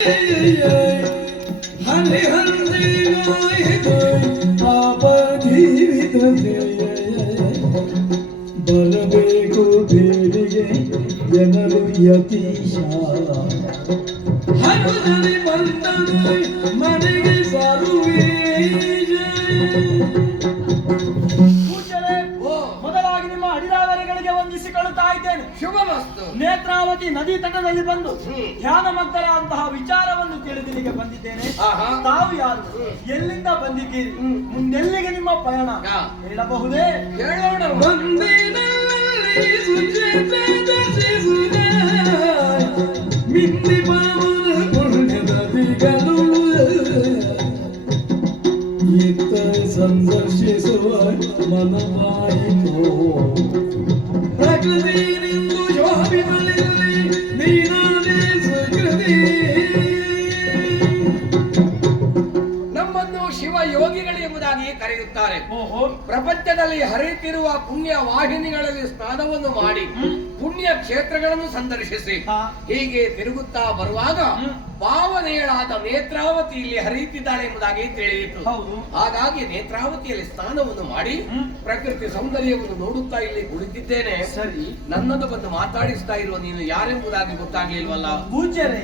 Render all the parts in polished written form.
ಹರಿ ಪಾಪ ಜೀವಿತ ಬರಬೇಕು ಬೇಡಿಗೆ ಜನರು ಯತೀಶ ಹನುಮನಿ ಬಂದನು ಮನೆಗೆ ಬರುವೆ ಮೊದಲಾಗಿ ನಿಮ್ಮ ಅಡಿದಾವರಿಗಳಿಗೆ ವಂದಿಸಿಕೊಳ್ಳುತ್ತಾ ಇದ್ದೇನೆ. ಶುಭಮಸ್ತು. ನೇತ್ರಾವತಿ ನದಿ ತಟದಲ್ಲಿ ಬಂದು ಧ್ಯಾನ ಮಗ್ನರಾದಂತಹ ವಿಚಾರವನ್ನು ತಿಳಿದಿಲ್ಲಿಗೆ ಬಂದಿದ್ದೇನೆ. ತಾವು ಯಾರು, ಎಲ್ಲಿಂದ ಬಂದಿದ್ದೀರಿ, ಮುಂದೆಲ್ಲಿಗೆ ನಿಮ್ಮ ಪಯಣ ಹೇಳಬಹುದೇ? ಹೇಳೋಣ. ಸಂದರ್ಶಿಸುವ ಮನವಾಯಿತು ಪ್ರಕೃತಿನಿಂದು ಶೋಭಿನಲ್ಲಿ ನೀನಾದೇ ಸ್ವಕೃತಿ. ನಮ್ಮನ್ನು ಶಿವ ಯೋಗಿಗಳು ಎಂಬುದಾಗಿ ಕರೆಯುತ್ತಾರೆ. ಪ್ರಪಂಚದಲ್ಲಿ ಹರಿಯುತ್ತಿರುವ ಪುಣ್ಯ ವಾಹಿನಿಗಳಲ್ಲಿ ಸ್ನಾನವನ್ನು ಮಾಡಿ ಪುಣ್ಯ ಕ್ಷೇತ್ರಗಳನ್ನು ಸಂದರ್ಶಿಸಿ ಹೀಗೆ ತಿರುಗುತ್ತಾ ಬರುವಾಗ ಪಾವನೆಯಳಾದ ನೇತ್ರಾವತಿ ಇಲ್ಲಿ ಹರಿಯುತ್ತಿದ್ದಾಳೆ ಎಂಬುದಾಗಿ ತಿಳಿಯಿತು. ಹಾಗಾಗಿ ನೇತ್ರಾವತಿಯಲ್ಲಿ ಸ್ನಾನವನ್ನು ಮಾಡಿ ಪ್ರಕೃತಿ ಸೌಂದರ್ಯವನ್ನು ನೋಡುತ್ತಾ ಇಲ್ಲಿ ಕುಳಿತಿದ್ದೇನೆ. ಸರಿ, ನನ್ನನ್ನು ಬಂದು ಮಾತಾಡಿಸ್ತಾ ಇರುವ ನೀನು ಯಾರೆಂಬುದಾಗಿ ಗೊತ್ತಾಗ್ಲಿಲ್ವಲ್ಲ? ಪೂಜ್ಯರೇ,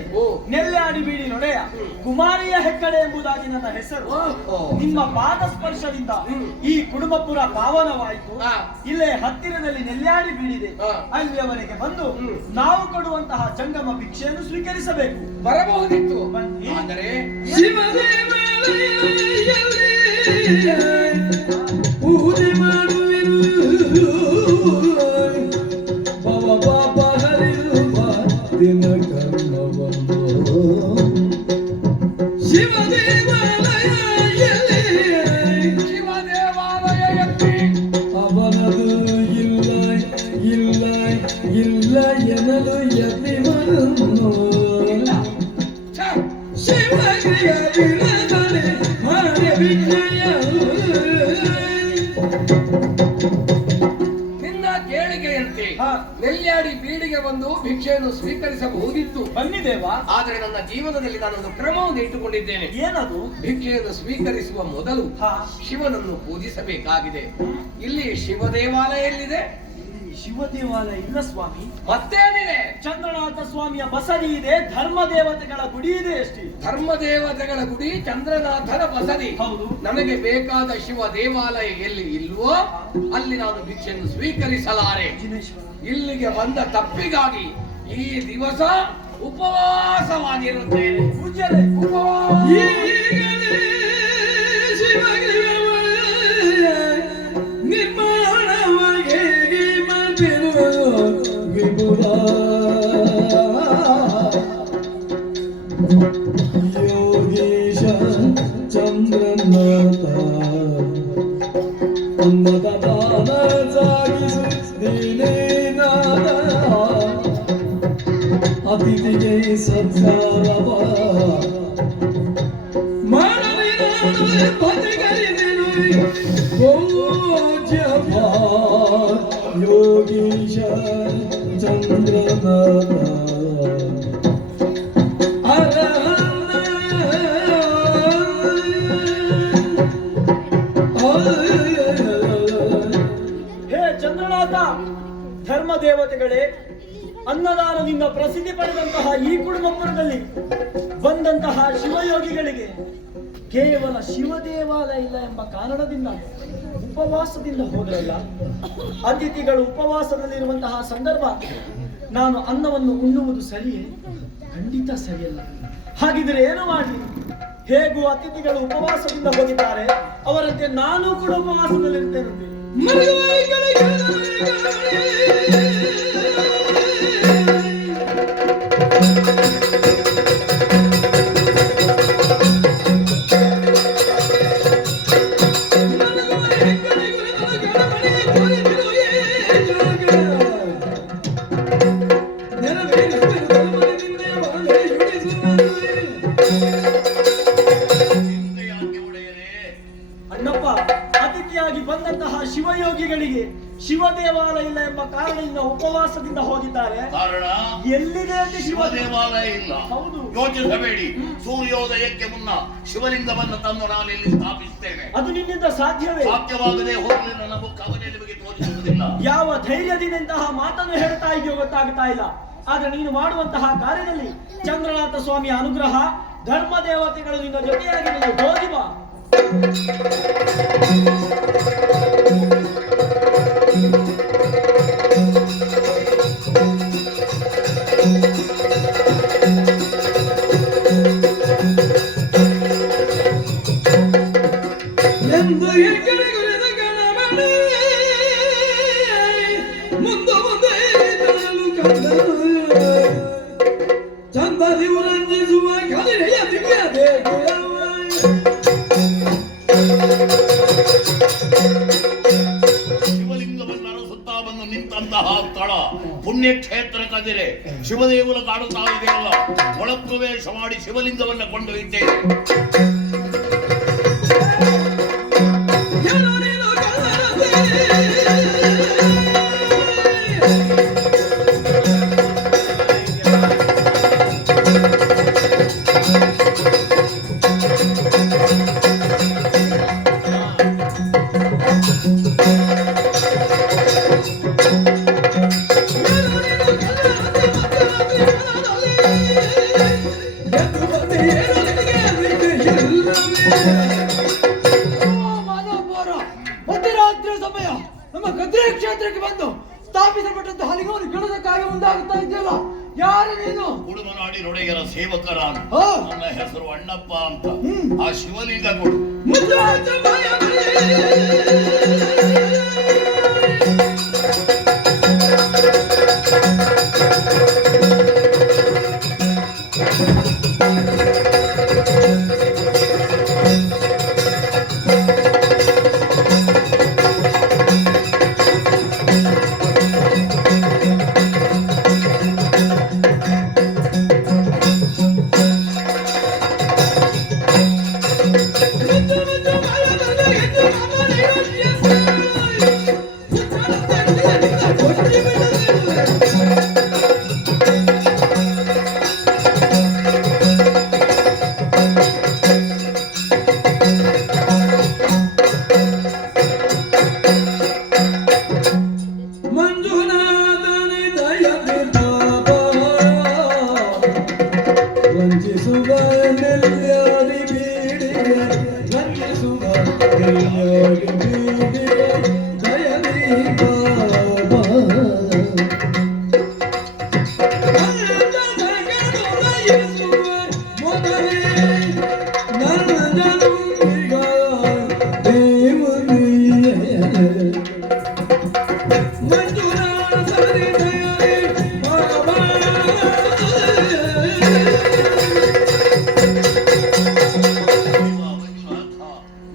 ನೆಲ್ಲಾಡಿ ಬೀಡಿ ನೊಡೆಯ ಕುಮಾರಿಯ ಹೆಕ್ಕಡೆ ಎಂಬುದಾಗಿ ನನ್ನ ಹೆಸರು. ನಿಮ್ಮ ಪಾದ ಸ್ಪರ್ಶದಿಂದ ಈ ಕುಡುಂಬಪುರ ಪಾವನವಾಯಿತು. ಇಲ್ಲೇ ಹತ್ತಿರದಲ್ಲಿ ನೆಲ್ಲಾಡಿ ಬೀಡಿದೆ, ಅಲ್ಲಿಯವರೆಗೆ ಬಂದು ನಾವು ಕೊಡುವಂತಹ ಜಂಗಮ ಭಿಕ್ಷೆಯನ್ನು ಸ್ವೀಕರಿಸಬೇಕು. ಬರಬಹುದಿತ್ತು, ಆದರೆ ಪೂಜೆ ಮಾಡುವೆನು ಪವ ಪಾಪ ಹರಿಯುವ ದಿನ ಕರ್ಮವನ್ನು ಶಿವದೇವಾಲಯದಲ್ಲಿ ಅವನದು ಇಲ್ಲ ಇಲ್ಲ ಇಲ್ಲ ಎನ್ನಲು ಯತಿವರನ್ನು ಶಿವಗಿಯ ಬಿಡದನೆ ಮಾಡೆ ವಿಜಯ. ನಿನ್ನ ಕೇಳಿಕೆಯಂತೆ ನೆಲ್ಯಾಡಿ ಬೀಡಿಗೆ ಬಂದು ಭಿಕ್ಷೆಯನ್ನು ಸ್ವೀಕರಿಸಬಹುದಿತ್ತು. ಬನ್ನಿದೇವಾ, ಆದರೆ ನನ್ನ ಜೀವನದಲ್ಲಿ ನಾನೊಂದು ಕ್ರಮವನ್ನು ಇಟ್ಟುಕೊಂಡಿದ್ದೇನೆ. ಏನದು? ಭಿಕ್ಷೆಯನ್ನು ಸ್ವೀಕರಿಸುವ ಮೊದಲು ಶಿವನನ್ನು ಪೂಜಿಸಬೇಕಾಗಿದೆ. ಇಲ್ಲಿ ಶಿವ ದೇವಾಲಯ ಎಲ್ಲಿದೆ? ಶಿವ ದೇವಾಲಯ ಇಲ್ಲ ಸ್ವಾಮಿ. ಮತ್ತೇನಿದೆ? ಚಂದ್ರನಾಥ ಸ್ವಾಮಿಯ ಬಸದಿ ಇದೆ, ಧರ್ಮ ದೇವತೆಗಳ ಗುಡಿ ಇದೆ ಅಷ್ಟೇ. ಧರ್ಮ ದೇವತೆಗಳ ಗುಡಿ, ಚಂದ್ರನಾಥನ ಬಸದಿ. ಹೌದು. ನನಗೆ ಬೇಕಾದ ಶಿವ ದೇವಾಲಯ ಎಲ್ಲಿ ಇಲ್ವೋ ಅಲ್ಲಿ ನಾನು ಭಿಕ್ಷೆಯನ್ನು ಸ್ವೀಕರಿಸಲಾರೆ. ಇಲ್ಲಿಗೆ ಬಂದ ತಪ್ಪಿಗಾಗಿ ಈ ದಿವಸ ಉಪವಾಸವಾಗಿರುತ್ತೇನೆ. ಪೂಜ್ಯರೇ, ಯೋಗೀಶ ಚಂದ್ರನಾಥ ಅನ್ನದಾನ ಸಾಗಿಸು ನೀನೇನಾದ ಅತಿಥಿಗೆ ಸತ್ಕಾರವ ಮಾಡಲಿ ನಾನು ಪತಿಗರಿದೆನು ಭೋಜ್ಯವ ಯೋಗೀಶ ಚಂದ್ರನಾಥ. ಹೇ ಚಂದ್ರನಾಥ, ಧರ್ಮ ದೇವತೆಗಳೇ, ಅನ್ನದಾನದಿಂದ ಪ್ರಸಿದ್ಧಿ ಪಡೆದಂತಹ ಈ ಕುಡುಂಬಪುರದಲ್ಲಿ ಬಂದಂತಹ ಶಿವಯೋಗಿಗಳಿಗೆ ಕೇವಲ ಶಿವ ದೇವಾಲಯ ಇಲ್ಲ ಎಂಬ ಕಾರಣದಿಂದ ಉಪವಾಸದಿಂದ ಹೋಗಲಿಲ್ಲ. ಅತಿಥಿಗಳು ಉಪವಾಸದಲ್ಲಿರುವಂತಹ ಸಂದರ್ಭ ನಾನು ಅನ್ನವನ್ನು ಉಣ್ಣುವುದು ಸರಿಯೇ? ಖಂಡಿತ ಸರಿಯಲ್ಲ. ಹಾಗಿದ್ರೆ ಏನು ಮಾಡಿ? ಹೇಗೂ ಅತಿಥಿಗಳು ಉಪವಾಸದಿಂದ ಹೋಗಿದ್ದಾರೆ, ಅವರಂತೆ ನಾನು ಕೂಡ ಉಪವಾಸದಲ್ಲಿರ್ತೇನೆ. ಶಿವ ದೇವಾಲಯ ಇಲ್ಲ ಎಂಬ ಕಾರಣದಿಂದ ಉಪವಾಸದಿಂದ ಹೋಗಿದ್ದಾರೆ. ಕಾರಣ ಎಲ್ಲಿದೆ ಅಲ್ಲಿ ಶಿವ ದೇವಾಲಯ ಇಲ್ಲ. ಹೌದು, ಯೋಚಿಸಬೇಡಿ. ಸೂರ್ಯೋದಯಕ್ಕೆ ಮುನ್ನ ಶಿವಲಿಂಗವನ್ನು ತಂದು ನಾನು ಇಲ್ಲಿ ಸ್ಥಾಪಿಸುತ್ತೇನೆ. ಅದು ನಿನ್ನಿಂದ ಸಾಧ್ಯವೇ? ಸಾಧ್ಯವಾಗದೆ ಹೋಗಲಿ ನನ್ನ ಮುಖವನ್ನೇ ನಿಮಗೆ ತೋರಿಸುವುದಿಲ್ಲ. ಯಾವ ಧೈರ್ಯದಿಂದ ಇಂತಹ ಮಾತನ್ನು ಹೇಳ್ತಾ ಇದೆಯೋ ಗೊತ್ತಾಗ್ತಾ ಇಲ್ಲ. ಆದ್ರೆ ನೀನು ಮಾಡುವಂತಹ ಕಾರ್ಯದಲ್ಲಿ ಚಂದ್ರನಾಥ ಸ್ವಾಮಿಯ ಅನುಗ್ರಹ, ಧರ್ಮ ದೇವತೆಗಳು ನಿನ್ನ ಜೊತೆಯಾಗಿ ನೀನು ಹೋಗಿ ಬಾ. ಎಂದು ಹೆಗ್ಗಡೆ ಗುರಿದ ಗಣಮಣಿ ಮುಂದೆ ಮುಂದೆ ತರಲು ಕಂಡನು ಚಂದದಿ ಉರಂಜಿಸುವ ಕಲಿರೆಯ ದಿವ್ಯದೇ ಶಿವಲಿಂಗವನ್ನು ಅರಸುತ್ತಾ ಬಂದು ನಿಂತಹ ಸ್ಥಳ ಪುಣ್ಯಕ್ಷೇತ್ರ ಕದಿರೆ. ಶಿವದೇವರ ಕಾಡುತ್ತಾ ಇದೆಯಲ್ಲ, ಒಳಪ್ರವೇಶ ಮಾಡಿ ಶಿವಲಿಂಗವನ್ನು ಕೊಂಡೊಯ್ತೇನೆ. ಮಧ್ಯರಾತ್ರಿಯ ಸಮಯ ನಮ್ಮ ಗದ್ದೆ ಕ್ಷೇತ್ರಕ್ಕೆ ಬಂದು ಸ್ಥಾಪಿಸಲ್ಪಟ್ಟಂತಹ ಹಲಿಗವನ್ನು ಕೇಳೋದಕ್ಕಾಗಿ ಮುಂದಾಗುತ್ತಾ ಇದೆಯಲ್ಲ, ಯಾರು ನೀನು? ಕುಡುಮನಾಡಿ ನೊಡೆಯರ ಸೇವಕರ ಅಂತ. ಹಾ. ನನ್ನ ಹೆಸರು ಅಣ್ಣಪ್ಪ ಅಂತ. ಆ ಶಿವಲಿಂಗ ಕೊಡು.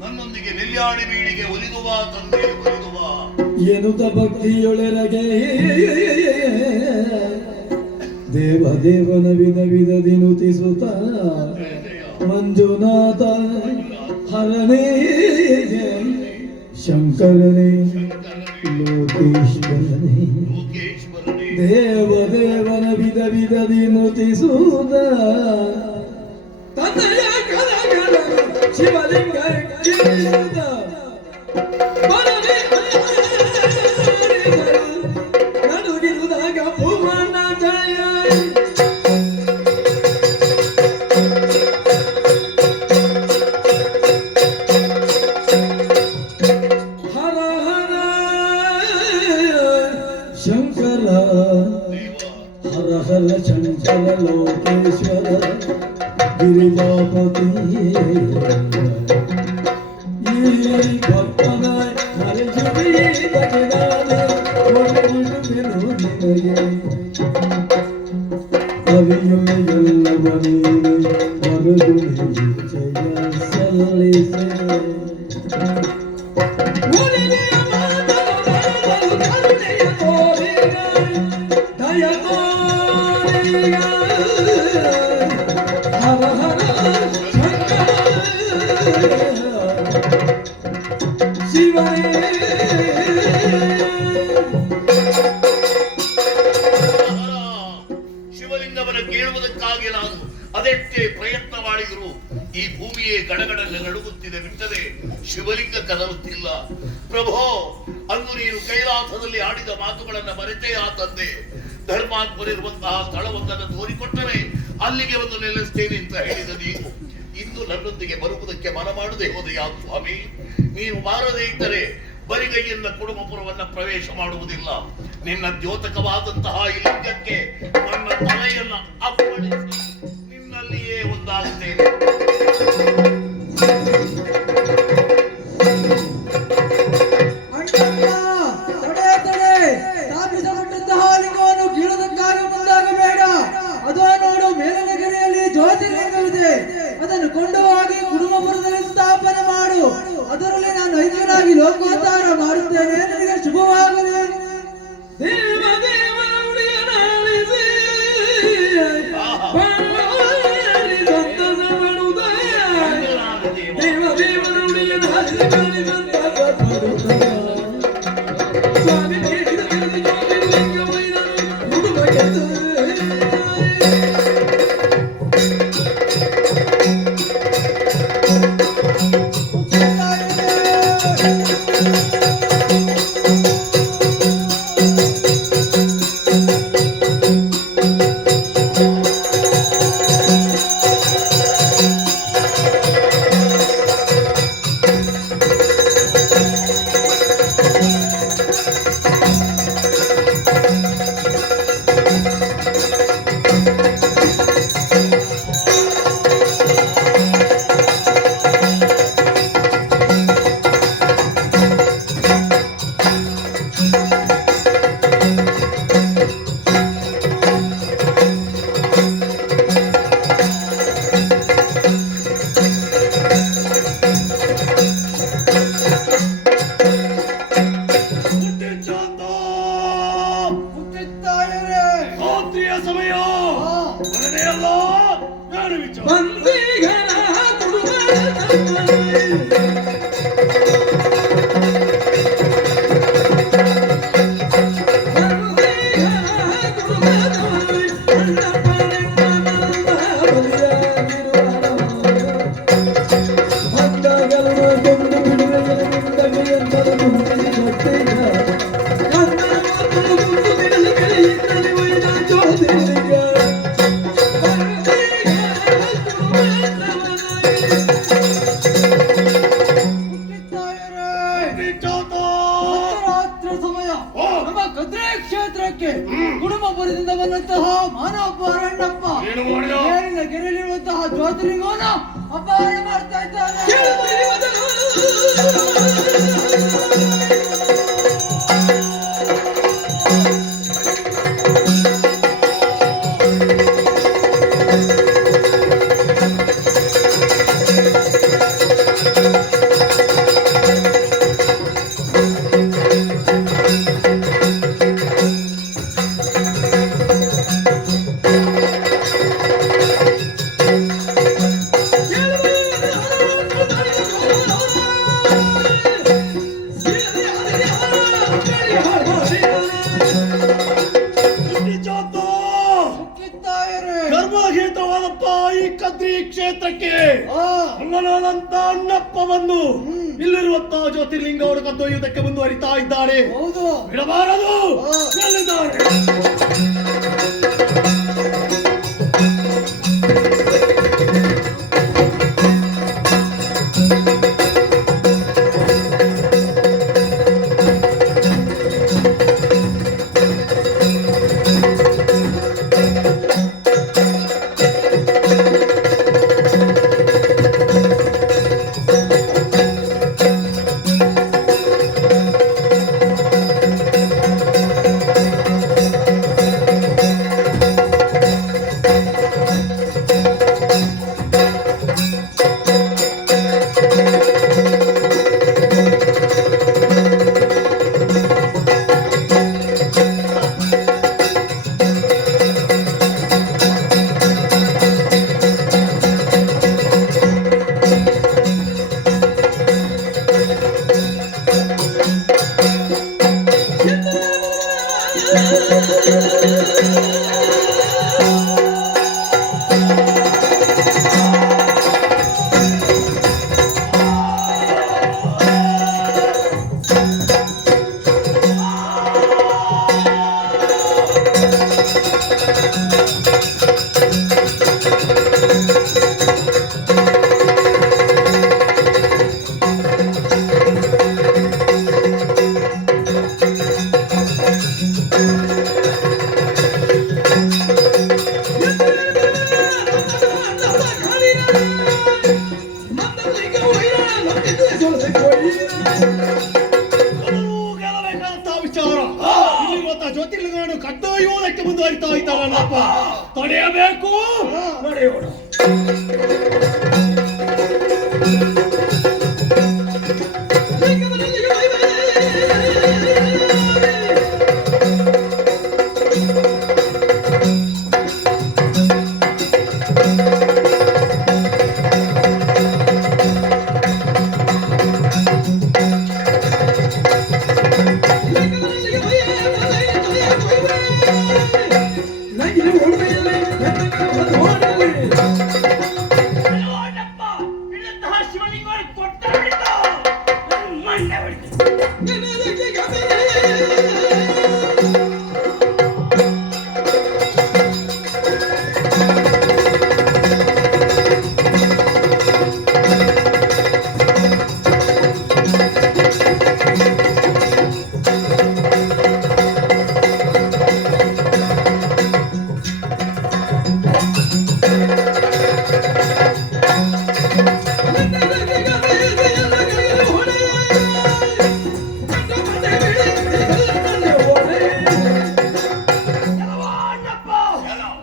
ನನ್ನೊಂದಿಗೆ ನೆಲ್ಯಾಡಿ ಬೀಡಿಗೆ ಒಲಿದು ಬಾ ತಂದೆ, ಒಲಿದು ಬಾ ಎನ್ನುತ್ತ ಭಕ್ತಿಯೊಳೆರಗೆ ದೇವ ದೇವನ ವಿಧ ವಿಧದಿ ನುತಿಸುತ್ತ ಮಂಜುನಾಥ ಹರನೇ ಶಂಕರನೇ ಲೋಕೇಶ್ವರನೇ ದೇವ ದೇವನ ವಿಧ ವಿಧದಿ ನುತಿಸುತ್ತ ತನ್ನಯ ಕಲ ಕಲ ಶಿವಲಿಂಗ ನಡುಗಿರುದಾಗ ಭುವನ ಜಯ ಹರ ಹರ ಶಂಕರ ಹರ ಹರ ಶಂಕರ ಲೋಕೇಶ್ವರ ಗಿರಿಜಾಪತಿ ಭಕ್ತನ ಹರಿಜುಡಿ ಬಗೆದಾನೆ ಒಳಗಿಡುವೆನು ನಿನಗೆ ಅರಿಯುವೆ ಎಲ್ಲವ ನೀನೆ ಮರುಗುಣಿ ಜಯ ಸಲ್ಲಿಸೆ ಉಳಿದೆಯ ಮಾತನು ಕರುಣೆಯ ತೋರಿಗ ದಯ ತೋರಿಗ ಹರ ಹರ ಶಂಕರ ಶಿವನೇ ಮಾಡಿದ್ರು ಈ ಭೂಮಿಯೇ ಗಡಗಡಲ್ಲಿ ನಡುಗುತ್ತಿದೆ ಬಿಟ್ಟರೆ ಶಿವಲಿಂಗ ಕದಲುತ್ತಿಲ್ಲ. ಪ್ರಭೋ, ಅಂದು ನೀನು ಕೈಲಾಸದಲ್ಲಿ ಆಡಿದ ಮಾತುಗಳನ್ನ ಮರೆತೇ ಆ ತಂದೆ ಧರ್ಮಾತ್ಮರಿರುವಂತಹ ಸ್ಥಳವೊಂದನ್ನು ತೋರಿಕೊಟ್ಟರೆ ಅಲ್ಲಿಗೆ ಒಂದು ನೆಲೆಸ್ತೇನೆ ಅಂತ ಹೇಳಿದ ನೀನು ಇಂದು ನನ್ನೊಂದಿಗೆ ಬರುವುದಕ್ಕೆ ಮನ ಮಾಡದೆ ಹೋದೆಯಾ ಸ್ವಾಮಿ? ನೀನು ಬಾರದೇ ಇದ್ದರೆ ಬರಿಗೈಯಿಂದ ಕುಡುಮಪುರವನ್ನ ಪ್ರವೇಶ ಮಾಡುವುದಿಲ್ಲ. ನಿನ್ನ ದ್ಯೋತಕವಾದಂತಹ ಈ ಲಿಂಗಕ್ಕೆ ನನ್ನ ತಲೆಯನ್ನ ಅಪ್ಪಳಿಸಿ ನಿನ್ನಲ್ಲಿಯೇ ಒಂದಾಗುತ್ತೇನೆ. ಸ್ಥಾಪಿಸಲ್ಪಟ್ಟಂತಹ ಲಿಂಗವನ್ನು ಕೀಳುವುದಕ್ಕಾಗಿ ಮುಂದಾಗಬೇಡ. ಅದೋ ನೋಡು, ಮೇಲಿನ ಗೆರೆಯಲ್ಲಿ ಜ್ಯೋತಿರ್ಲಿಂಗವಿದೆ. ಅದನ್ನು ಕೊಂಡು ಹೋಗಿ ಕುಡುಮಪುರದಲ್ಲಿ ಸ್ಥಾಪನೆ ಮಾಡು. ಅದರಲ್ಲಿ ನಾನು ಐಕ್ಯನಾಗಿ ಲೋಕೋದ್ಧಾರ ಮಾಡುತ್ತೇನೆ. ನಿನಗೆ ಶುಭವಾಗಲಿ. ದೇವ ದೇವನುಡಿಯನಾಲಿಸಿ ಬಾಳಿ ಸಂತಸವನುದಯ. ದೇವ ದೇವನುಡಿಯನಾಲಿಸಿ ಬಾಳಿ ಸಂತಸವನುದಯ. ಸ್ವಾಮಿ ನೀಡಿದ ಕೃತಿ ಜ್ಯೋತಿರ್ಲಿಂಗವೈನನು ಹುಡುಗಗೆದ್ದು. ಬಂದಿಗನ ಕುಡುಮಪುರದಿಂದ ಬಂದಂತಹ ಮಾನವಪ್ಪ ಅರಣ್ಣಪ್ಪ ಮೇಲಿನ ಗೆರೆಯಲ್ಲಿರುವಂತಹ ಜ್ಯೋತಿರ್ಲಿಂಗವನ್ನು ಅಪಹರಣ ಮಾಡ್ತಾ ಇದ್ದಾನೆ. ಧರ್ಮಕ್ಷೇತ್ರವಾದಪ್ಪ ಈ ಕದ್ರಿ ಕ್ಷೇತ್ರಕ್ಕೆ ಅಣ್ಣನಾದಂತ ಅಣ್ಣಪ್ಪ ಬಂದು ಇಲ್ಲಿರುವಂತಹ ಜ್ಯೋತಿರ್ಲಿಂಗವನ್ನು ಕದ್ದೊಯ್ಯುವುದಕ್ಕೆ ಮುಂದುವರಿತಾ ಇದ್ದಾರೆ. ಹೌದು, ಬಿಡಬಾರದು. ಎಲ್ಲಿದ್ದಾರೆ? ಗೆಲ್ಲಬೇಕಾದಂತಹ ವಿಚಾರ ಇಲ್ಲಿರುವಂತಹ ಜ್ಯೋತಿರ್ಲಿಂಗವನ್ನು ಕದ್ದೊಯ್ಯುವುದಕ್ಕೆ ಮುಂದುವರಿತಾ ಇದ್ದಾರಲ್ಲಪ್ಪ. ತಡೆಯಬೇಕು, ನಡೆಯೋಣ.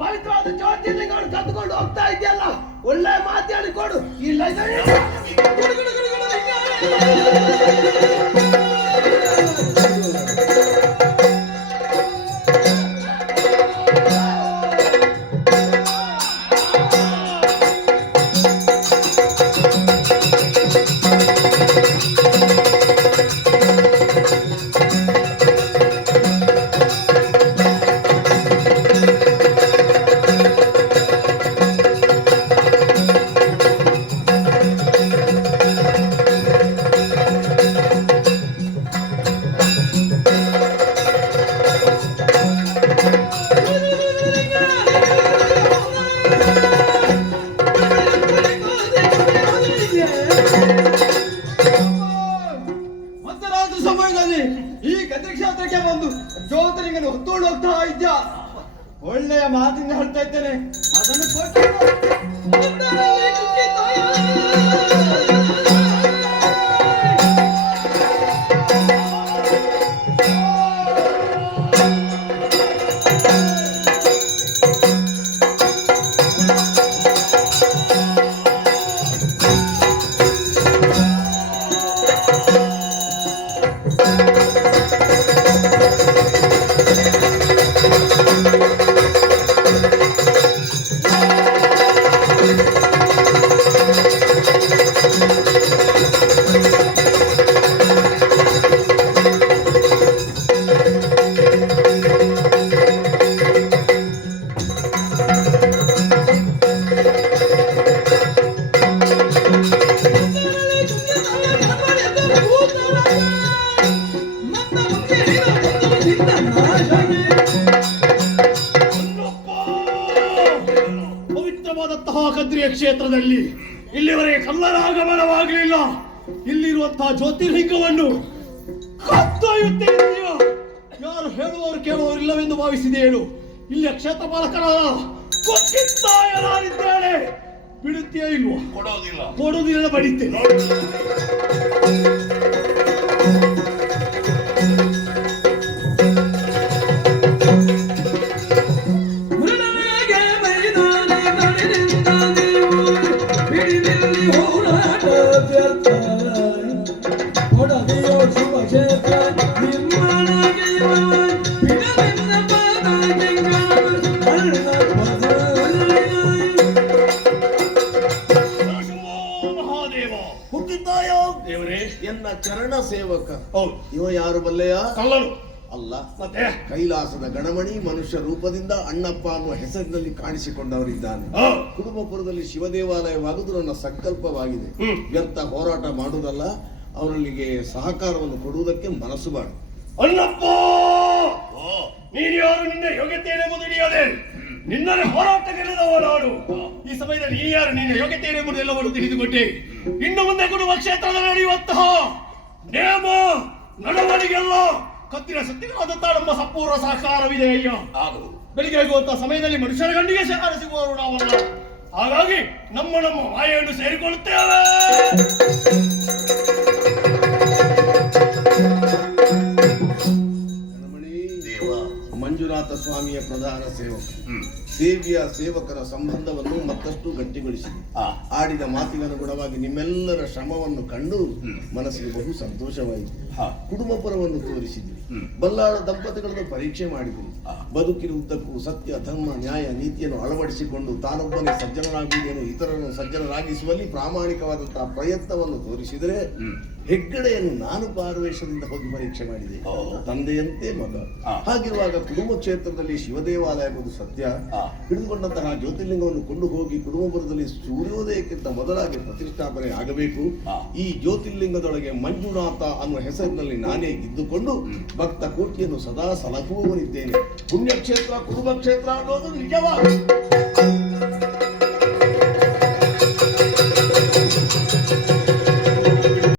ಪವಿತ್ರವಾದ ಜ್ಯೋತಿರ್ಲಿಂಗವನ್ನು ಕದ್ದುಕೊಂಡು ಹೋಗ್ತಾ ಇದೆಯಲ್ಲ, ಒಳ್ಳೆ ಮಾತಾಡಿ ಕೊಡು. ಇಲ್ಲ ಮಧ್ಯರಾತ್ರಿ ಸಮಯದಲ್ಲಿ ಈ ಗದ್ರಿ ಕ್ಷೇತ್ರಕ್ಕೆ ಬಂದು ಜ್ಯೋತಿರ್ಲಿಂಗನ ಹೊತ್ತುಕೊಂಡು ಹೋಗ್ತಾ ಇದ್ದ. ಒಳ್ಳೆಯ ಮಾತಿಂದ ಹೇಳ್ತಾ ಇದ್ದೇನೆ, ಅದನ್ನು ಕೊಟ್ಟು ಪವಿತ್ರವಾದಂತಹ ಕದ್ರಿಯ ಕ್ಷೇತ್ರದಲ್ಲಿ ಇಲ್ಲಿವರೆಗೆ ಕಲ್ಲರ ಆಗಮನವಾಗಲಿಲ್ಲ. ಇಲ್ಲಿರುವಂತಹ ಜ್ಯೋತಿರ್ಲಿಂಗವನ್ನು ಕದ್ದೊಯ್ಯುತ್ತೇನೆಯೋ ಯಾರು ಹೇಳುವವರು ಕೇಳುವವರು ಇಲ್ಲವೆಂದು ಭಾವಿಸಿದೆಯೇನು? ಇಲ್ಲಿಯ ಕ್ಷೇತ್ರ ಪಾಲಕರಾದ ಕೊಟ್ಟಿದ್ದಾಯನಾಗಿದ್ದೇನೆ. ಬಿಡುತ್ತೀಯಾ ಇಲ್ವಾ? ಕೊಡೋದಿಲ್ಲ, ಬಡಿತೇನೆ. ಎನ್ನ ಚರಣ ಸೇವಕ. ಹೌದು. ಇವ ಯಾರು ಬಲ್ಲೆಯ? ಕಳ್ಳನು ಅಲ್ಲ, ಮತ್ತೆ ಕೈಲಾಸದ ಗಣಮಣಿ ಮನುಷ್ಯ ರೂಪದಿಂದ ಅಣ್ಣಪ್ಪ ಅನ್ನುವ ಹೆಸರಿನಲ್ಲಿ ಕಾಣಿಸಿಕೊಂಡವರಿದ್ದಾನೆ. ಕುಡುಂಬಪುರದಲ್ಲಿ ಶಿವದೇವಾಲಯವಾಗುವುದು ನನ್ನ ಸಂಕಲ್ಪವಾಗಿದೆ. ವ್ಯರ್ಥ ಹೋರಾಟ ಮಾಡುವುದಲ್ಲ, ಅವರಲ್ಲಿಗೆ ಸಹಕಾರವನ್ನು ಕೊಡುವುದಕ್ಕೆ ಮನಸ್ಸು ಮಾಡು. ಅಣ್ಣಪ್ಪ, ನೀನು ಯಾರು? ನಿನ್ನ ಯೋಗ್ಯತೆ ಏನೆಂಬುದು ತಿಳಿಯದೆ ನಿನ್ನನ್ನು ಹೋರಾಟ ಗೆಲ್ಲದವ ನಾನು. ಈ ಸಮಯದಲ್ಲಿ ನೀನು ಯಾರು, ನಿನ್ನ ಯೋಗ್ಯತೆ ಏನೆಂಬುದು ಎಲ್ಲವನ್ನು ತಿಳಿದುಕೊಂಡೆ. ಇನ್ನು ಮುಂದೆ ಕೊಡುವ ಕ್ಷೇತ್ರದಲ್ಲಿ ನಡೆಯುವಂತಹ ನೇಮ ನಡವಳಿಗೆಲ್ಲ ಕತ್ತಿನ ಸತ್ಯಗಳಾದಂತಹ ನಮ್ಮ ಸಂಪೂರ್ಣ ಸಹಕಾರವಿದೆ. ಅಯ್ಯ, ಬೆಳಿಗ್ಗೆ ಆಗುವಂತಹ ಸಮಯದಲ್ಲಿ ಮನುಷ್ಯರ ಗಂಡಿಗೆ ಸಹಕಾರ ಸಿಗುವವರು ನಾವಲ್ಲ. ಹಾಗಾಗಿ ನಮ್ಮ ಮಾಯೆಯನ್ನು ಸೇರಿಕೊಳ್ಳುತ್ತೇವೆ. ದೇವ ಮಂಜುನಾಥ ಸ್ವಾಮಿಯ ಪ್ರಧಾನ ಸೇವಕ ಸೇವ್ಯ ಸೇವಕರ ಸಂಬಂಧವನ್ನು ಮತ್ತಷ್ಟು ಗಟ್ಟಿಗೊಳಿಸಿದೆ. ಆಡಿದ ಮಾತಿಗನುಗುಣವಾಗಿ ನಿಮ್ಮೆಲ್ಲರ ಶ್ರಮವನ್ನು ಕಂಡು ಮನಸ್ಸಿಗೆ ಬಹು ಸಂತೋಷವಾಯಿತು. ಕುಟುಂಬಪುರವನ್ನು ತೋರಿಸಿದ್ವಿ. ಬಲ್ಲಾಳ ದಂಪತಿಗಳನ್ನು ಪರೀಕ್ಷೆ ಮಾಡಿದರು. ಬದುಕಿರುವುದಕ್ಕೂ ಸತ್ಯ ಧರ್ಮ ನ್ಯಾಯ ನೀತಿಯನ್ನು ಅಳವಡಿಸಿಕೊಂಡು ತಾನೊಬ್ಬನೇ ಸಜ್ಜನರಾಗುವುದೇನು ಇತರರನ್ನು ಸಜ್ಜನರಾಗಿಸುವಲ್ಲಿ ಪ್ರಾಮಾಣಿಕವಾದಂತಹ ಪ್ರಯತ್ನವನ್ನು ತೋರಿಸಿದರೆ ಹೆಗ್ಗಡೆಯನ್ನು ನಾನು ಪಾರವೇಶದಿಂದ ಹೋಗಿ ಪರೀಕ್ಷೆ ಮಾಡಿದೆ. ತಂದೆಯಂತೆ ಮಗ. ಹಾಗಿರುವಾಗ ಕುಟುಂಬ ಕ್ಷೇತ್ರದಲ್ಲಿ ಶಿವದೇವಾಲಯ ಎಂಬುದು ಸತ್ಯ. ಹಿಡಿದುಕೊಂಡಂತಹ ಜ್ಯೋತಿರ್ಲಿಂಗವನ್ನು ಕೊಂಡು ಹೋಗಿ ಕುಟುಂಬಪುರದಲ್ಲಿ ಸೂರ್ಯೋದಯಕ್ಕಿಂತ ಮೊದಲಾಗಿ ಪ್ರತಿಷ್ಠಾಪನೆ ಆಗಬೇಕು. ಈ ಜ್ಯೋತಿರ್ಲಿಂಗದೊಳಗೆ ಮಂಜುನಾಥ ಅನ್ನುವ ಹೆಸರಿನಲ್ಲಿ ನಾನೇ ಇದ್ದುಕೊಂಡು ಭಕ್ತ ಕೋಟಿಯನ್ನು ಸದಾ ಸಲಹುವವನಿದ್ದೇನೆ. ಪುಣ್ಯಕ್ಷೇತ್ರ ಕುಟುಂಬ ಕ್ಷೇತ್ರ ಅನ್ನೋದು ನಿಜವಾದ